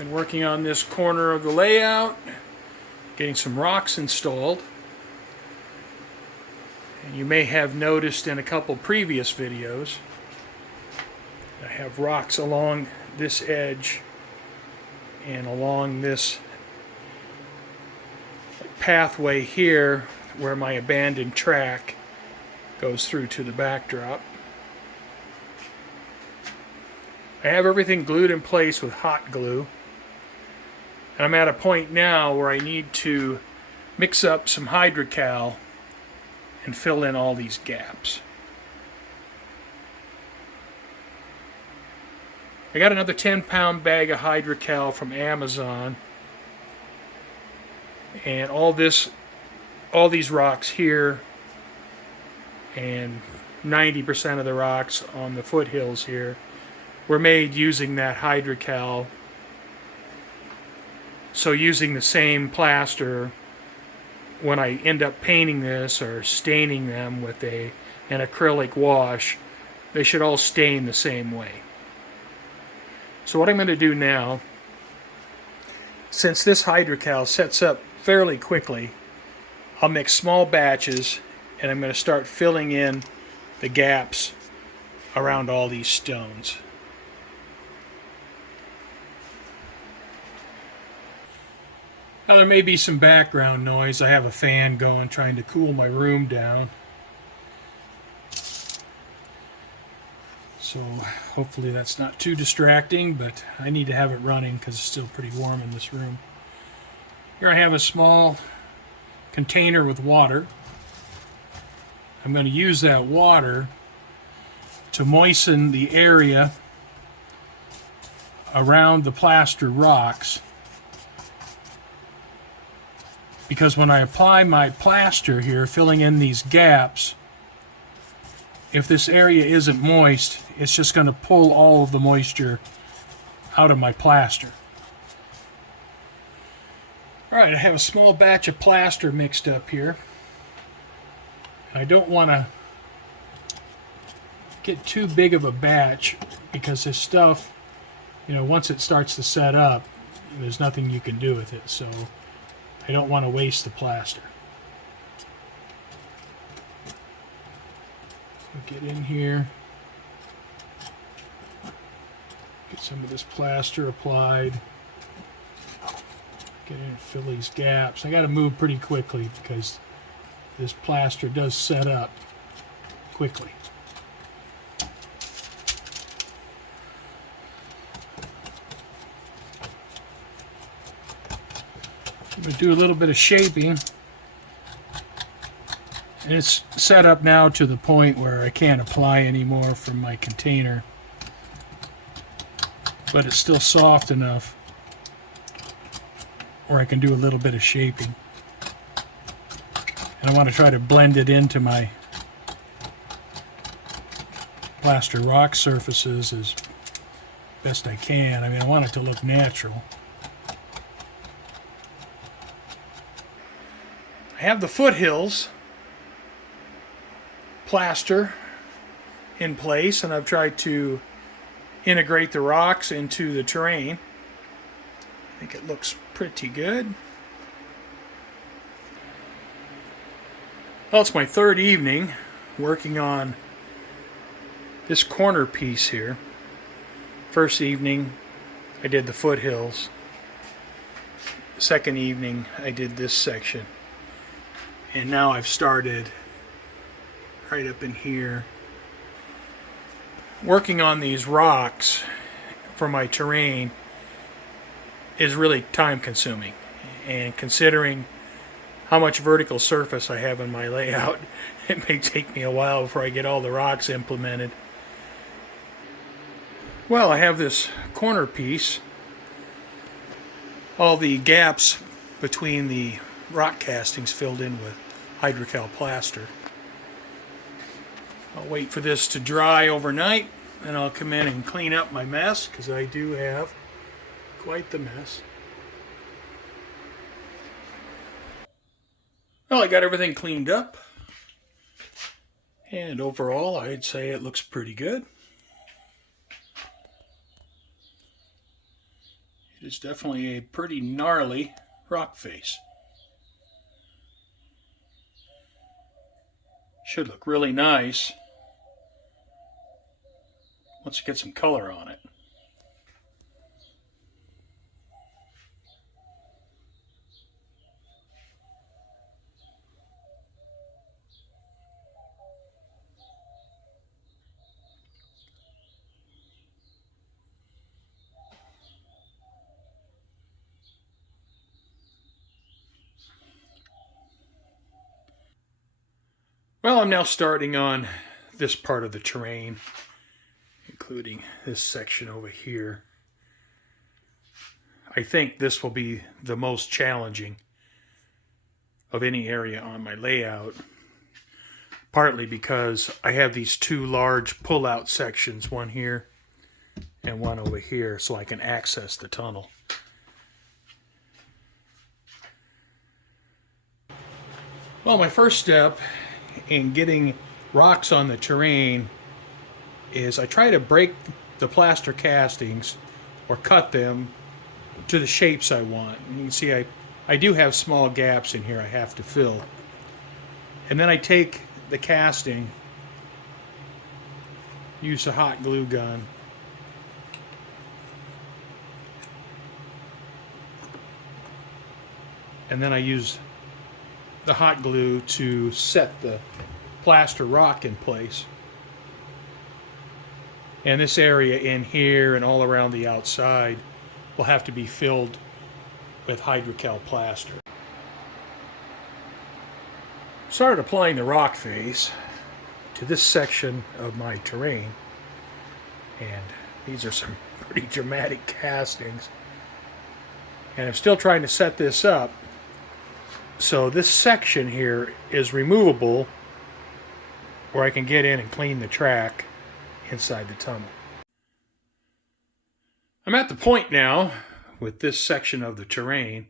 Been working on this corner of the layout, getting some rocks installed. And you may have noticed in a couple previous videos, I have rocks along this edge and along this pathway here where my abandoned track goes through to the backdrop. I have everything glued in place with hot glue. And I'm at a point now where I need to mix up some Hydrocal and fill in all these gaps. I got another 10-pound bag of Hydrocal from Amazon. And all these rocks here and 90% of the rocks on the foothills here were made using that Hydrocal. So using the same plaster, when I end up painting this or staining them with an acrylic wash, they should all stain the same way. So what I'm going to do now, since this Hydrocal sets up fairly quickly, I'll mix small batches and I'm going to start filling in the gaps around all these stones. Now there may be some background noise. I have a fan going trying to cool my room down. So hopefully that's not too distracting, but I need to have it running because it's still pretty warm in this room. Here I have a small container with water. I'm going to use that water to moisten the area around the plaster rocks, because when I apply my plaster here, filling in these gaps, if this area isn't moist, it's just going to pull all of the moisture out of my plaster. Alright, I have a small batch of plaster mixed up here. I don't want to get too big of a batch because this stuff, once it starts to set up, there's nothing you can do with it. So I don't want to waste the plaster. I'll get in here, get some of this plaster applied, get in and fill these gaps. I got to move pretty quickly because this plaster does set up quickly. I'm going to do a little bit of shaping, and it's set up now to the point where I can't apply anymore from my container, but it's still soft enough where I can do a little bit of shaping. And I want to try to blend it into my plaster rock surfaces as best I can. I want it to look natural. I have the foothills plaster in place, and I've tried to integrate the rocks into the terrain. I think it looks pretty good. Well, it's my third evening working on this corner piece here. First evening I did the foothills. Second evening I did this section. And now I've started right up in here working on these rocks for my terrain is really time consuming, and considering how much vertical surface I have in my layout, it may take me a while before I get all the rocks implemented. Well, I have this corner piece, all the gaps between the rock castings filled in with Hydrocal plaster. I'll wait for this to dry overnight, and I'll come in and clean up my mess, because I do have quite the mess. Well, I got everything cleaned up, and overall I'd say it looks pretty good. It It's definitely a pretty gnarly rock face. Should look really nice once you get some color on it. Well, I'm now starting on this part of the terrain, including this section over here. I think this will be the most challenging of any area on my layout, partly because I have these two large pull-out sections, one here and one over here, so I can access the tunnel. Well, my first step in getting rocks on the terrain is I try to break the plaster castings or cut them to the shapes I want. And you can see I do have small gaps in here I have to fill. And then I take the casting, use a hot glue gun, and then I use the hot glue to set the plaster rock in place. And this area in here and all around the outside will have to be filled with Hydrocal plaster. Started applying the rock face to this section of my terrain, and these are some pretty dramatic castings. And I'm still trying to set this up so this section here is removable, where I can get in and clean the track inside the tunnel. I'm at the point now with this section of the terrain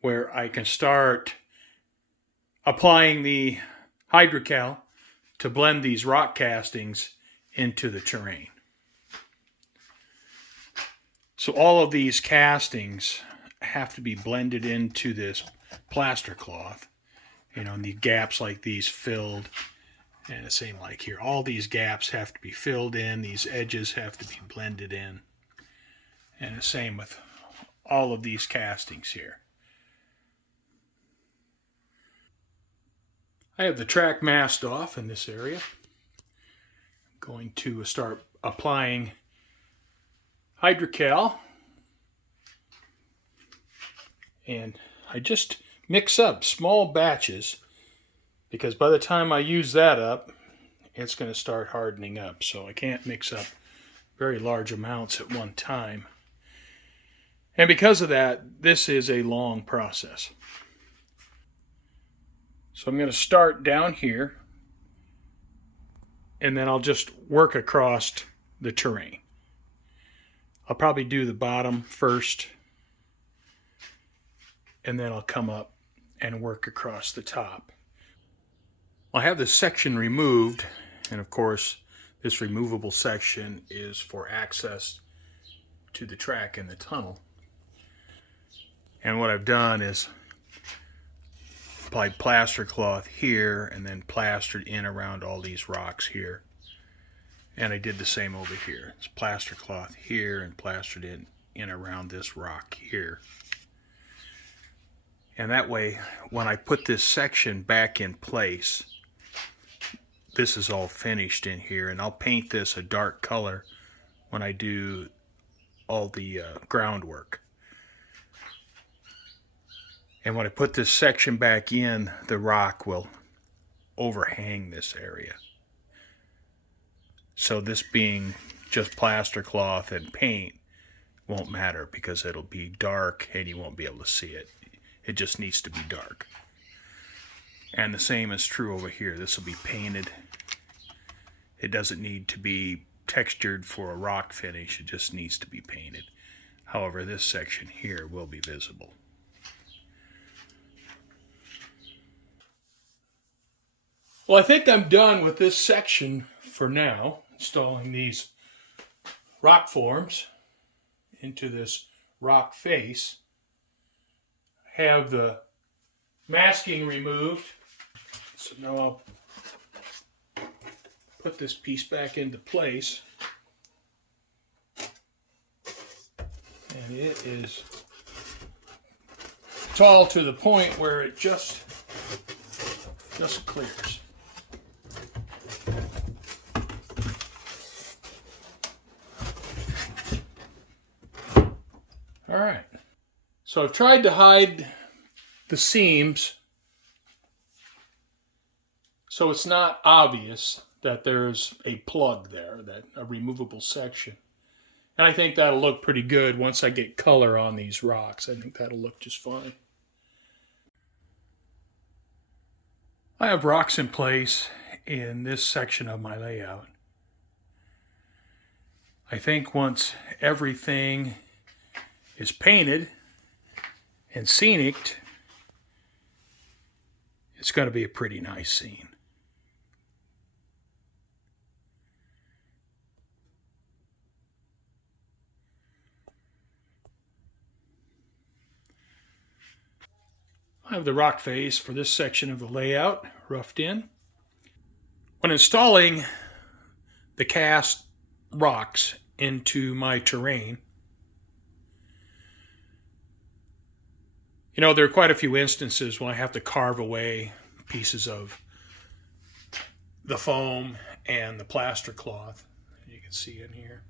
where I can start applying the Hydrocal to blend these rock castings into the terrain. So all of these castings have to be blended into this plaster cloth. You know, and the gaps like these filled, and the same like here. All these gaps have to be filled in, these edges have to be blended in. And the same with all of these castings here. I have the track masked off in this area. I'm going to start applying Hydrocal. And I just mix up small batches, because by the time I use that up, it's going to start hardening up. So I can't mix up very large amounts at one time. And because of that, this is a long process. So I'm going to start down here, and then I'll just work across the terrain. I'll probably do the bottom first, and then I'll come up and work across the top. I'll have this section removed, and of course this removable section is for access to the track in the tunnel. And what I've done is applied plaster cloth here and then plastered in around all these rocks here. And I did the same over here. It's plaster cloth here and plastered in around this rock here. And that way, when I put this section back in place, this is all finished in here, and I'll paint this a dark color when I do all the groundwork. And when I put this section back in, the rock will overhang this area. So this being just plaster cloth and paint won't matter, because it'll be dark and you won't be able to see it. It just needs to be dark. And the same is true over here. This will be painted. It doesn't need to be textured for a rock finish. It just needs to be painted. However, this section here will be visible. Well, I think I'm done with this section for now, installing these rock forms into this rock face. Have the masking removed. So now I'll put this piece back into place. And it is tall to the point where it just clears. All right. So I've tried to hide the seams so it's not obvious that there's a plug there, that a removable section. And I think that'll look pretty good once I get color on these rocks. I think that'll look just fine. I have rocks in place in this section of my layout. I think once everything is painted and scenic, it's going to be a pretty nice scene. I have the rock face for this section of the layout roughed in. When installing the cast rocks into my terrain, you know, there are quite a few instances when I have to carve away pieces of the foam and the plaster cloth, you can see in here,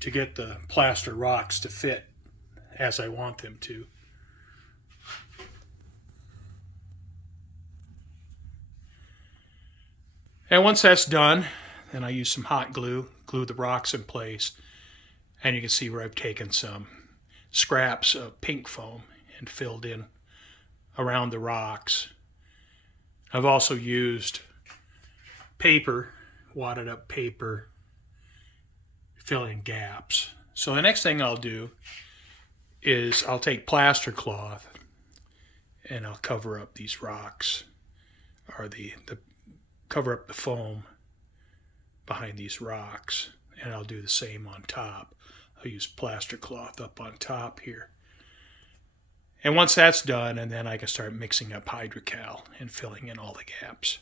to get the plaster rocks to fit as I want them to. And once that's done, then I use some hot glue, glue the rocks in place, and you can see where I've taken some scraps of pink foam and filled in around the rocks. I've also used paper, wadded up paper, fill in gaps. So the next thing I'll do is I'll take plaster cloth and I'll cover up these rocks, or the cover up the foam behind these rocks, and I'll do the same on top. I'll use plaster cloth up on top here. And once that's done, and then I can start mixing up Hydrocal and filling in all the gaps.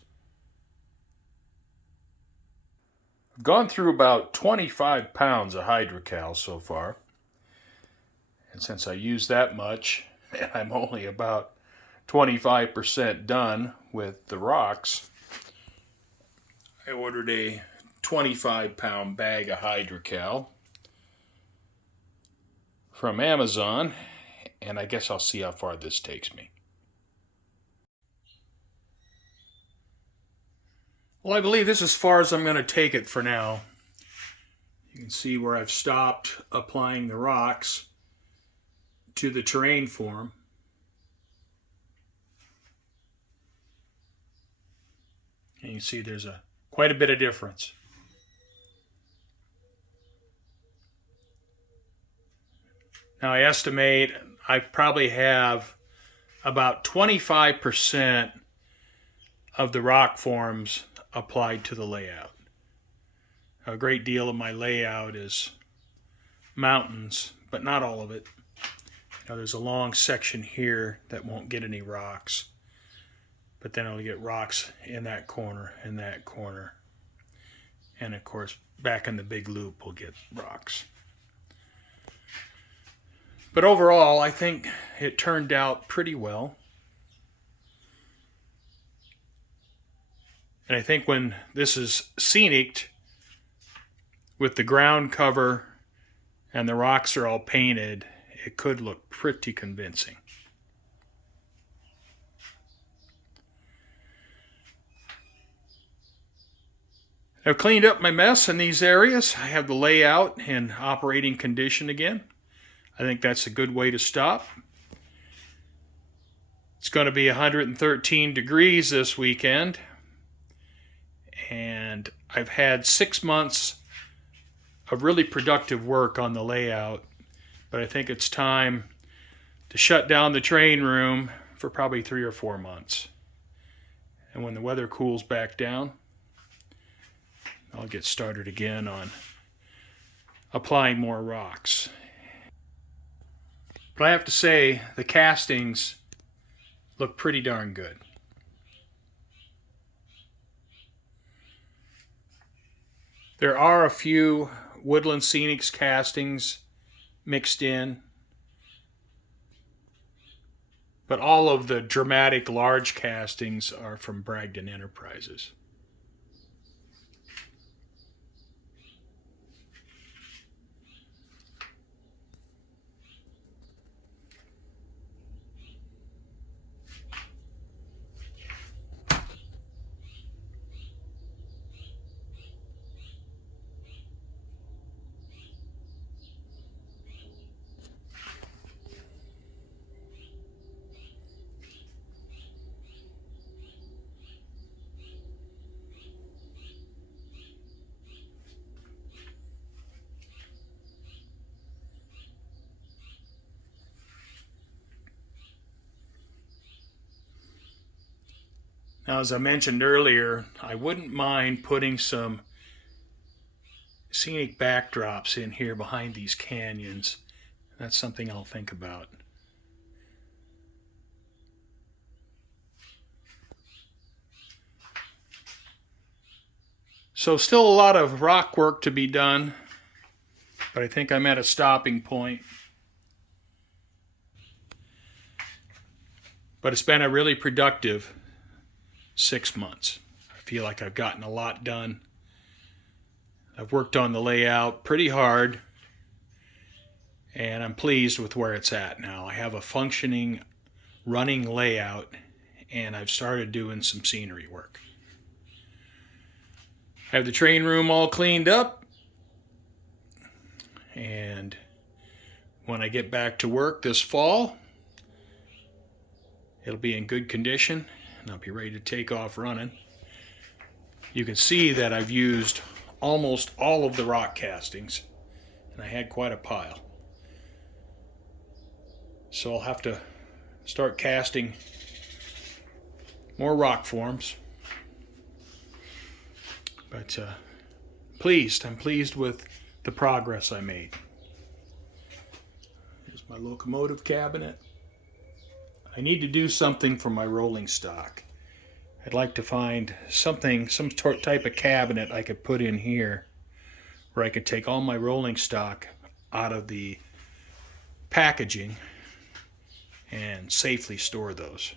I've gone through about 25 pounds of Hydrocal so far. And since I use that much, and I'm only about 25% done with the rocks, I ordered a 25-pound bag of Hydrocal from Amazon, and I guess I'll see how far this takes me. Well, I believe this is as far as I'm going to take it for now. You can see where I've stopped applying the rocks to the terrain form. And you see there's quite a bit of difference. Now I estimate I probably have about 25% of the rock forms applied to the layout. A great deal of my layout is mountains, but not all of it. Now there's a long section here that won't get any rocks, but then I'll get rocks in that corner, and of course back in the big loop we'll get rocks. But overall I think it turned out pretty well. And I think when this is scenic with the ground cover and the rocks are all painted, it could look pretty convincing. I've cleaned up my mess in these areas. I have the layout in operating condition again. I think that's a good way to stop. It's going to be 113 degrees this weekend. And I've had 6 months of really productive work on the layout. But I think it's time to shut down the train room for probably 3 or 4 months. And when the weather cools back down, I'll get started again on applying more rocks. But I have to say, the castings look pretty darn good. There are a few Woodland Scenics castings mixed in, but all of the dramatic large castings are from Bragdon Enterprises. Now, as I mentioned earlier, I wouldn't mind putting some scenic backdrops in here behind these canyons. That's something I'll think about. So still a lot of rock work to be done, but I think I'm at a stopping point. But it's been a really productive 6 months. I feel like I've gotten a lot done. I've worked on the layout pretty hard, and I'm pleased with where it's at now. I have a functioning, running layout, and I've started doing some scenery work. I have the train room all cleaned up, and when I get back to work this fall, it'll be in good condition, and I'll be ready to take off running. You can see that I've used almost all of the rock castings, and I had quite a pile. So I'll have to start casting more rock forms. But I'm pleased with the progress I made. Here's my locomotive cabinet. I need to do something for my rolling stock. I'd like to find something, some type of cabinet I could put in here where I could take all my rolling stock out of the packaging and safely store those.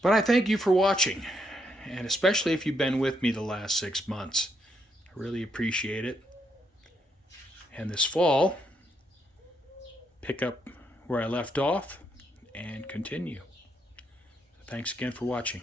But I thank you for watching, and especially if you've been with me the last 6 months. I really appreciate it. And this fall, pick up where I left off and continue. Thanks again for watching.